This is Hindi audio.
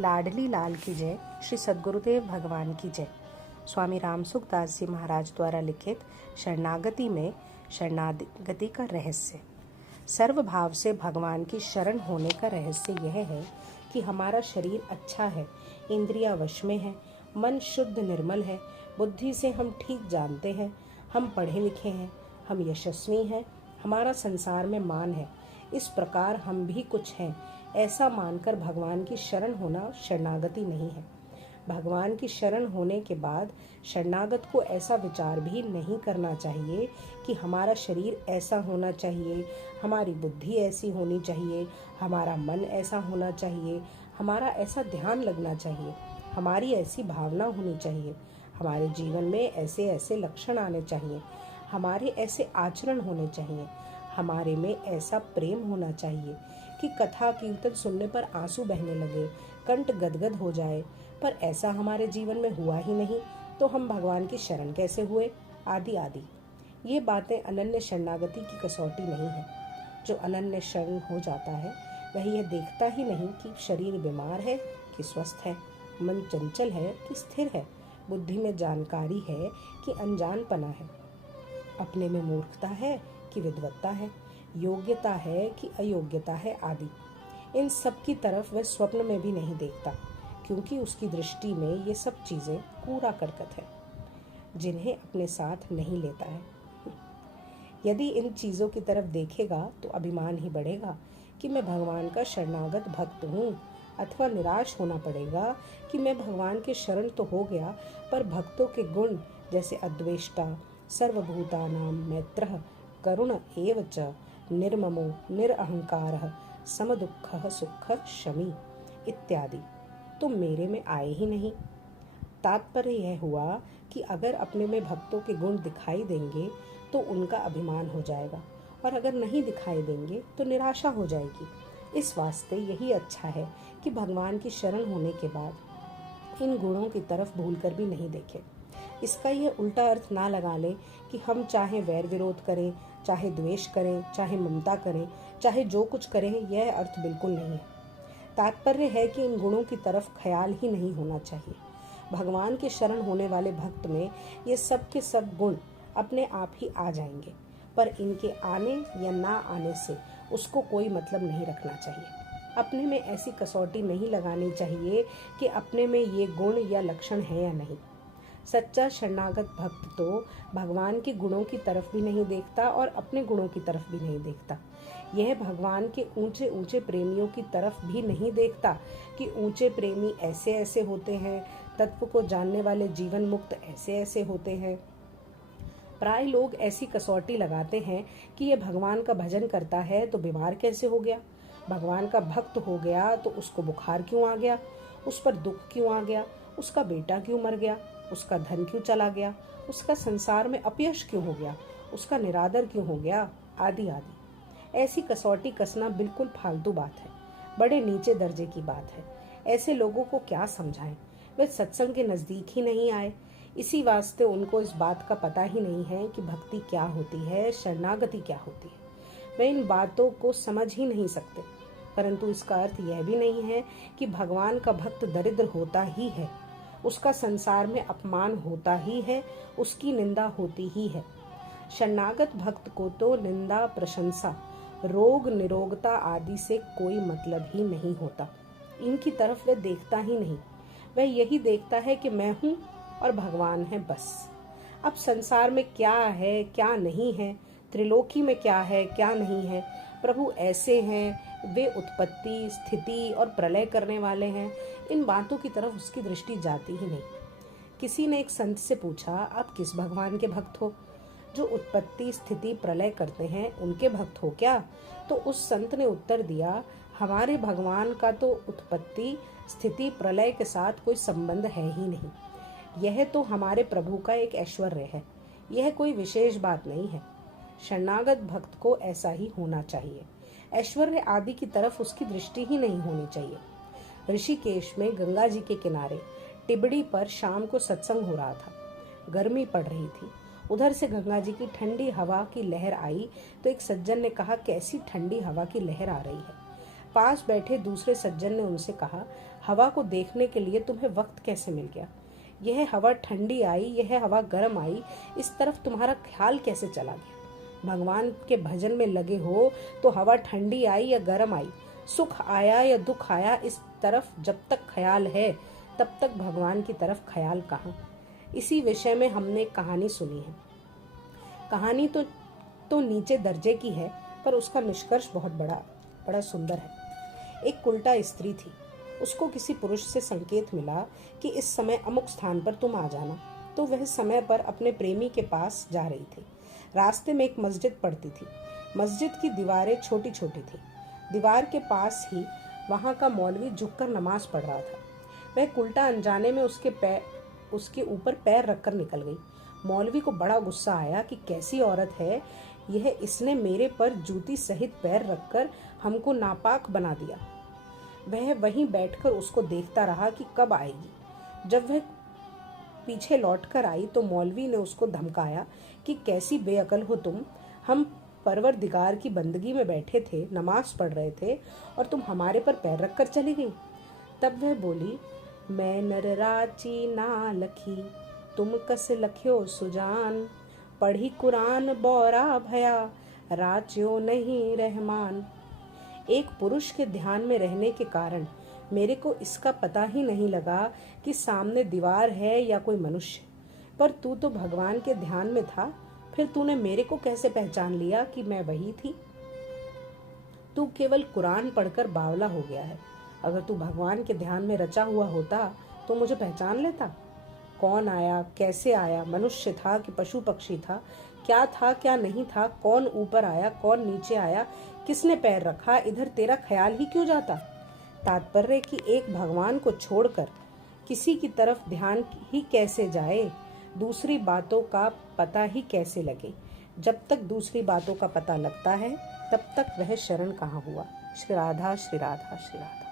लाडली लाल की जय। श्री सद्गुरुदेव भगवान की जय। स्वामी रामसुखदास जी महाराज द्वारा लिखित शरणागति में शरणागति का रहस्य। सर्वभाव से भगवान की शरण होने का रहस्य यह है कि हमारा शरीर अच्छा है, इंद्रियां वश में है, मन शुद्ध निर्मल है, बुद्धि से हम ठीक जानते हैं, हम पढ़े लिखे हैं, हम यशस्वी हैं, हमारा संसार में मान है, इस प्रकार हम भी कुछ हैं, ऐसा मानकर भगवान की शरण होना शरणागति नहीं है। भगवान की शरण होने के बाद शरणागत को ऐसा विचार भी नहीं करना चाहिए कि हमारा शरीर ऐसा होना चाहिए, हमारी बुद्धि ऐसी होनी चाहिए, हमारा मन ऐसा होना चाहिए, हमारा ऐसा ध्यान लगना चाहिए, हमारी ऐसी भावना होनी चाहिए, हमारे जीवन में ऐसे ऐसे लक्षण आने चाहिए, हमारे ऐसे आचरण होने चाहिए, हमारे में ऐसा प्रेम होना चाहिए कि कथा कीर्तन सुनने पर आंसू बहने लगे, कंठ गदगद हो जाए। पर ऐसा हमारे जीवन में हुआ ही नहीं तो हम भगवान की शरण कैसे हुए? आदि आदि ये बातें अनन्य शरणागति की कसौटी नहीं है। जो अनन्य शरण हो जाता है वह यह देखता ही नहीं कि शरीर बीमार है कि स्वस्थ है, मन चंचल है कि स्थिर है, बुद्धि में जानकारी है कि अनजानपना है, अपने में मूर्खता है कि विद्वत्ता है, योग्यता है कि अयोग्यता है आदि। इन सब की तरफ वह स्वप्न में भी नहीं देखता, क्योंकि उसकी दृष्टि में ये सब चीज़ें कूड़ा करकट है जिन्हें अपने साथ नहीं लेता है। यदि इन चीज़ों की तरफ देखेगा तो अभिमान ही बढ़ेगा कि मैं भगवान का शरणागत भक्त हूँ, अथवा निराश होना पड़ेगा कि मैं भगवान के शरण तो हो गया पर भक्तों के गुण जैसे अद्वेष्टा, सर्वभूतानां मैत्रः, करुण एव च, निर्ममो निरअहंकारः, समदुःखः सुखः शमी इत्यादि तो मेरे में आए ही नहीं। तात्पर्य यह हुआ कि अगर अपने में भक्तों के गुण दिखाई देंगे तो उनका अभिमान हो जाएगा, और अगर नहीं दिखाई देंगे तो निराशा हो जाएगी। इस वास्ते यही अच्छा है कि भगवान की शरण होने के बाद इन गुणों की तरफ भूलकर भी नहीं देखें। इसका यह उल्टा अर्थ ना लगा ले कि हम चाहे वैर विरोध करें, चाहे द्वेष करें, चाहे ममता करें, चाहे जो कुछ करें, यह अर्थ बिल्कुल नहीं है। तात्पर्य है कि इन गुणों की तरफ ख्याल ही नहीं होना चाहिए। भगवान के शरण होने वाले भक्त में ये सब के सब गुण अपने आप ही आ जाएंगे, पर इनके आने या ना आने से उसको कोई मतलब नहीं रखना चाहिए। अपने में ऐसी कसौटी नहीं लगानी चाहिए कि अपने में ये गुण या लक्षण है या नहीं। सच्चा शरणागत भक्त तो भगवान के गुणों की तरफ भी नहीं देखता और अपने गुणों की तरफ भी नहीं देखता। यह भगवान के ऊंचे ऊंचे प्रेमियों की तरफ भी नहीं देखता कि ऊंचे प्रेमी ऐसे ऐसे होते हैं, तत्व को जानने वाले जीवन मुक्त ऐसे ऐसे होते हैं। प्राय लोग ऐसी कसौटी लगाते हैं कि यह भगवान का भजन करता है तो बीमार कैसे हो गया, भगवान का भक्त हो गया तो उसको बुखार क्यों आ गया, उस पर दुख क्यों आ गया, उसका बेटा क्यों मर गया, उसका धन क्यों चला गया, उसका संसार में अपयश क्यों हो गया, उसका निरादर क्यों हो गया, आदि आदि। ऐसी कसौटी कसना बिल्कुल फालतू बात है, बड़े नीचे दर्जे की बात है। ऐसे लोगों को क्या समझाएं? वे सत्संग के नजदीक ही नहीं आए, इसी वास्ते उनको इस बात का पता ही नहीं है कि भक्ति क्या होती है, शरणागति क्या होती है। वे इन बातों को समझ ही नहीं सकते। परंतु इसका अर्थ यह भी नहीं है कि भगवान का भक्त दरिद्र होता ही है, उसका संसार में अपमान होता ही है, उसकी निंदा होती ही है। शरणागत भक्त को तो निंदा, प्रशंसा, रोग निरोगता आदि से कोई मतलब ही नहीं होता। इनकी तरफ वह देखता ही नहीं। वह यही देखता है कि मैं हूँ और भगवान है, बस। अब संसार में क्या है क्या नहीं है, त्रिलोकी में क्या है क्या नहीं है, प्रभु ऐसे हैं, वे उत्पत्ति, स्थिति और प्रलय करने वाले हैं, इन बातों की तरफ उसकी दृष्टि जाती ही नहीं। किसी ने एक संत से पूछा, आप किस भगवान के भक्त हो? जो उत्पत्ति, स्थिति, प्रलय करते हैं उनके भक्त हो क्या? तो उस संत ने उत्तर दिया, हमारे भगवान का तो उत्पत्ति, स्थिति, प्रलय के साथ कोई संबंध है ही नहीं। यह तो हमारे प्रभु का एक ऐश्वर्य है, यह कोई विशेष बात नहीं है। शरणागत भक्त को ऐसा ही होना चाहिए। ऐश्वर्य आदि की तरफ उसकी दृष्टि ही नहीं होनी चाहिए। ऋषिकेश में गंगा जी के किनारे टिबड़ी पर शाम को सत्संग हो रहा था। गर्मी पड़ रही थी। उधर से गंगा जी की ठंडी हवा की लहर आई तो एक सज्जन ने कहा, कैसी ठंडी हवा की लहर आ रही है। पास बैठे दूसरे सज्जन ने उनसे कहा, हवा को देखने के लिए तुम्हें वक्त कैसे मिल गया? यह हवा ठंडी आई, यह हवा गर्म आई, इस तरफ तुम्हारा ख्याल कैसे चला गया? भगवान के भजन में लगे हो तो हवा ठंडी आई या गर्म आई, सुख आया या दुख आया, इस तरफ जब तक ख्याल है तब तक भगवान की तरफ ख्याल कहाँ? इसी विषय में हमने एक कहानी सुनी है। कहानी तो नीचे दर्जे की है, पर उसका निष्कर्ष बहुत बड़ा सुंदर है। एक उल्टा स्त्री थी। उसको किसी पुरुष से संकेत मिला कि इस समय अमुक स्थान पर तुम आ जाना, तो वह समय पर अपने प्रेमी के पास जा रही थी। रास्ते में एक मस्जिद पड़ती थी। मस्जिद की दीवारें छोटी छोटी थी। दीवार के पास ही वहां का मौलवी झुककर नमाज पढ़ रहा था। वह उल्टा अनजाने में उसके ऊपर पैर रखकर निकल गई। मौलवी को बड़ा गुस्सा आया कि कैसी औरत है यह, इसने मेरे पर जूती सहित पैर रखकर हमको नापाक बना दिया। वह वहीं बैठकर उसको देखता रहा कि कब आएगी। जब वह पीछे लौटकर आई तो मौलवी ने उसको धमकाया कि कैसी बेअकल हो तुम, हम परवरदिगार की बंदगी में बैठे थे, नमाज पढ़ रहे थे और तुम हमारे पर पैर रखकर चली गई। तब वह बोली, मैं नर राची ना लखी, तुम कस लख्यो सुजान, पढ़ी कुरान बौरा भया, राच्यो नहीं रहमान। एक पुरुष के ध्यान में रहने के कारण मेरे को इसका पता ही नहीं लगा कि सामने दीवार है या कोई मनुष्य। पर तू तो भगवान के ध्यान में था, फिर तूने मेरे को कैसे पहचान लिया कि मैं वही थी? तू केवल कुरान पढ़कर बावला हो गया है। अगर तू भगवान के ध्यान में रचा हुआ होता तो मुझे पहचान लेता। कौन आया, कैसे आया, मनुष्य था कि पशु पक्षी था क्या नहीं था, कौन ऊपर आया, कौन नीचे आया, किसने पैर रखा, इधर तेरा ख्याल ही क्यों जाता? तात्पर्य कि एक भगवान को छोड़कर किसी की तरफ ध्यान ही कैसे जाए, दूसरी बातों का पता ही कैसे लगे। जब तक दूसरी बातों का पता लगता है तब तक वह शरण कहाँ हुआ। श्री राधा श्री राधा श्री राधा।